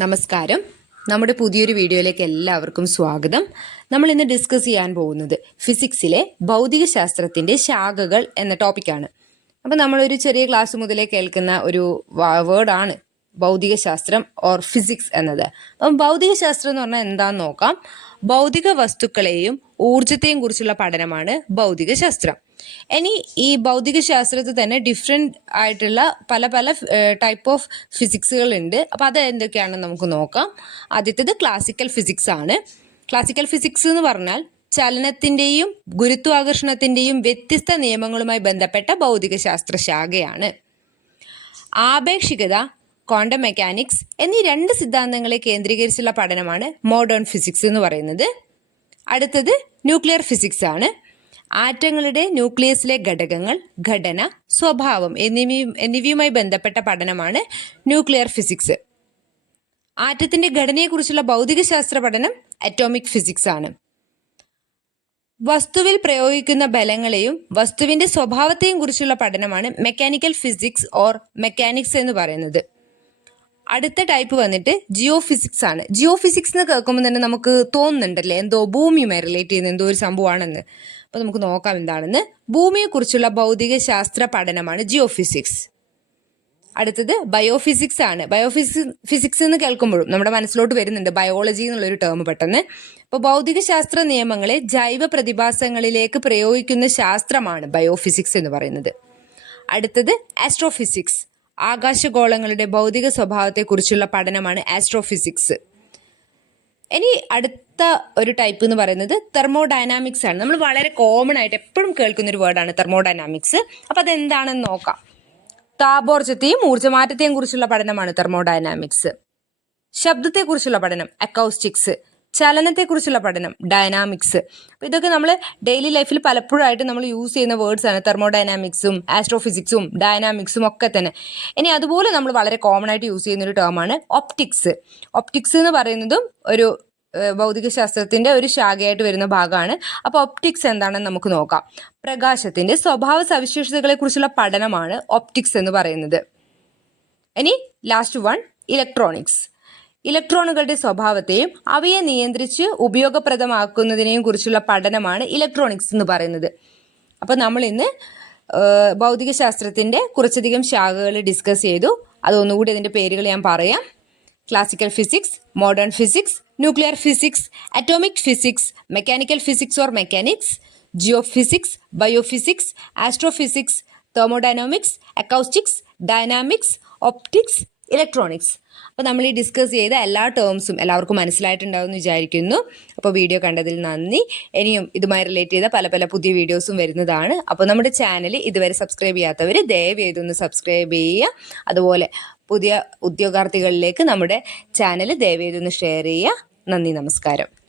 നമസ്കാരം. നമ്മുടെ പുതിയൊരു വീഡിയോയിലേക്ക് എല്ലാവർക്കും സ്വാഗതം. നമ്മൾ ഇന്ന് ഡിസ്കസ് ചെയ്യാൻ പോകുന്നത് ഫിസിക്സിലെ ഭൗതിക ശാസ്ത്രത്തിന്റെ ശാഖകൾ എന്ന ടോപ്പിക്കാണ്. അപ്പം നമ്മളൊരു ചെറിയ ക്ലാസ് മുതലേ കേൾക്കുന്ന ഒരു വേർഡാണ് ഭൗതിക ശാസ്ത്രം ഓർ ഫിസിക്സ് എന്നത്. അപ്പം ഭൗതിക ശാസ്ത്രം എന്ന് പറഞ്ഞാൽ എന്താണെന്ന് നോക്കാം. ഭൗതിക വസ്തുക്കളെയും ഊർജത്തെയും കുറിച്ചുള്ള പഠനമാണ് ഭൗതിക ശാസ്ത്രം. ഇനി ഈ ഭൗതിക ശാസ്ത്രത്തിൽ തന്നെ ഡിഫറെൻ്റ് ആയിട്ടുള്ള പല പല ടൈപ്പ് ഓഫ് ഫിസിക്സുകൾ ഉണ്ട്. അപ്പോൾ അത് എന്തൊക്കെയാണെന്ന് നമുക്ക് നോക്കാം. ആദ്യത്തേത് ക്ലാസിക്കൽ ഫിസിക്സ് ആണ്. ക്ലാസിക്കൽ ഫിസിക്സ് എന്ന് പറഞ്ഞാൽ ചലനത്തിൻ്റെയും ഗുരുത്വാകർഷണത്തിൻ്റെയും വ്യത്യസ്ത നിയമങ്ങളുമായി ബന്ധപ്പെട്ട ഭൗതിക ശാസ്ത്ര ശാഖയാണ്. ആപേക്ഷികത, ക്വാണ്ടം മെക്കാനിക്സ് എന്നീ രണ്ട് സിദ്ധാന്തങ്ങളെ കേന്ദ്രീകരിച്ചുള്ള പഠനമാണ് മോഡേൺ ഫിസിക്സ് എന്ന് പറയുന്നത്. അടുത്തത് ന്യൂക്ലിയർ ഫിസിക്സ് ആണ്. ആറ്റങ്ങളുടെ ന്യൂക്ലിയസിലെ ഘടകങ്ങൾ, ഘടന, സ്വഭാവം എന്നിവയുമായി ബന്ധപ്പെട്ട പഠനമാണ് ന്യൂക്ലിയർ ഫിസിക്സ്. ആറ്റത്തിന്റെ ഘടനയെക്കുറിച്ചുള്ള ഭൗതികശാസ്ത്ര പഠനം അറ്റോമിക് ഫിസിക്സ് ആണ്. വസ്തുവിൽ പ്രയോഗിക്കുന്ന ബലങ്ങളെയും വസ്തുവിന്റെ സ്വഭാവത്തെയും കുറിച്ചുള്ള പഠനമാണ് മെക്കാനിക്കൽ ഫിസിക്സ് ഓർ മെക്കാനിക്സ് എന്ന് പറയുന്നത്. അടുത്ത ടൈപ്പ് വന്നിട്ട് ജിയോ ഫിസിക്സ് ആണ്. ജിയോ ഫിസിക്സ് എന്ന് കേൾക്കുമ്പോൾ തന്നെ നമുക്ക് തോന്നുന്നുണ്ടല്ലേ എന്തോ ഭൂമിയുമായി റിലേറ്റ് ചെയ്യുന്ന എന്തോ ഒരു സംഭവമാണെന്ന്. അപ്പോൾ നമുക്ക് നോക്കാം എന്താണെന്ന്. ഭൂമിയെക്കുറിച്ചുള്ള ഭൗതിക ശാസ്ത്ര പഠനമാണ് ജിയോ ഫിസിക്സ്. അടുത്തത് ബയോഫിസിക്സ് ആണ്. ബയോഫിസിക്സ് എന്ന് കേൾക്കുമ്പോഴും നമ്മുടെ മനസ്സിലോട്ട് വരുന്നുണ്ട് ബയോളജി എന്നുള്ളൊരു ടേം പെട്ടെന്ന്. അപ്പോൾ ഭൗതിക ശാസ്ത്ര നിയമങ്ങളെ ജൈവ പ്രതിഭാസങ്ങളിലേക്ക് പ്രയോഗിക്കുന്ന ശാസ്ത്രമാണ് ബയോഫിസിക്സ് എന്ന് പറയുന്നത്. അടുത്തത് ആസ്ട്രോഫിസിക്സ്. ആകാശഗോളങ്ങളുടെ ഭൗതിക സ്വഭാവത്തെക്കുറിച്ചുള്ള പഠനമാണ് ആസ്ട്രോഫിസിക്സ്. ഇനി അടുത്ത ഒരു ടൈപ്പ് എന്ന് പറയുന്നത് തെർമോഡൈനാമിക്സ് ആണ്. നമ്മൾ വളരെ കോമൺ ആയിട്ട് എപ്പോഴും കേൾക്കുന്ന ഒരു വേർഡാണ് തെർമോഡൈനാമിക്സ്. അപ്പോൾ അതെന്താണെന്ന് നോക്കാം. താപോർജ്ജത്തെയും ഊർജ്ജമാറ്റത്തെയും കുറിച്ചുള്ള പഠനമാണ് തെർമോഡൈനാമിക്സ്. ശബ്ദത്തെക്കുറിച്ചുള്ള പഠനം അക്കൗസ്റ്റിക്സ്. ചലനത്തെക്കുറിച്ചുള്ള പഠനം ഡൈനാമിക്സ്. അപ്പോൾ ഇതൊക്കെ നമ്മൾ ഡെയിലി ലൈഫിൽ പലപ്പോഴായിട്ട് നമ്മൾ യൂസ് ചെയ്യുന്ന വേർഡ്സ് ആണ്. തെർമോഡൈനാമിക്സും ആസ്ട്രോഫിസിക്സും ഡൈനാമിക്സും ഒക്കെ തന്നെ. ഇനി അതുപോലെ നമ്മൾ വളരെ കോമൺ ആയിട്ട് യൂസ് ചെയ്യുന്ന ഒരു ടേമാണ് ഒപ്റ്റിക്സ്. ഒപ്റ്റിക്സ് എന്ന് പറയുന്നതും ഒരു ഭൗതിക ശാസ്ത്രത്തിന്റെ ഒരു ശാഖയായിട്ട് വരുന്ന ഭാഗമാണ്. അപ്പോൾ ഒപ്റ്റിക്സ് എന്താണെന്ന് നമുക്ക് നോക്കാം. പ്രകാശത്തിന്റെ സ്വഭാവ സവിശേഷതകളെ കുറിച്ചുള്ള പഠനമാണ് ഒപ്റ്റിക്സ് എന്ന് പറയുന്നത്. ഇനി ലാസ്റ്റ് വൺ ഇലക്ട്രോണിക്സ്. ഇലക്ട്രോണുകളുടെ സ്വഭാവത്തെയും അവയെ നിയന്ത്രിച്ച് ഉപയോഗപ്രദമാക്കുന്നതിനെയും കുറിച്ചുള്ള പഠനമാണ് ഇലക്ട്രോണിക്സ് എന്ന് പറയുന്നത്. അപ്പോൾ നമ്മൾ ഇന്ന് ഭൗതിക ശാസ്ത്രത്തിന്റെ കുറച്ചധികം ശാഖകൾ ഡിസ്കസ് ചെയ്തു. അതൊന്നുകൂടി അതിന്റെ പേരുകൾ ഞാൻ പറയാം. Classical physics, modern physics, nuclear physics, atomic physics, mechanical physics or mechanics, geophysics, biophysics, astrophysics, thermodynamics, acoustics, dynamics, optics, electronics. അപ്പോൾ നമ്മൾ ഈ ഡിസ്കസ് ചെയ്ത എല്ലാ ടേംസും എല്ലാവർക്കും മനസ്സിലായിട്ടുണ്ടാവും എന്ന് വിചാരിക്കുന്നു. അപ്പോൾ വീഡിയോ കണ്ടതിൽ നന്ദി. ഇനിയും ഇതുമായി റിലേറ്റ് ചെയ്ത പല പല പുതിയ വീഡിയോസും വരുന്നതാണ്. അപ്പോൾ നമ്മുടെ ചാനൽ ഇതുവരെ സബ്സ്ക്രൈബ് ചെയ്യാത്തവർ ദയവ് ചെയ്തൊന്ന് സബ്സ്ക്രൈബ് ചെയ്യുക. അതുപോലെ പുതിയ ഉദ്യോഗാർത്ഥികളിലേക്ക് നമ്മുടെ ചാനൽ ദയവ് ചെയ്തൊന്ന് ഷെയർ ചെയ്യുക. നന്ദി, നമസ്കാരം.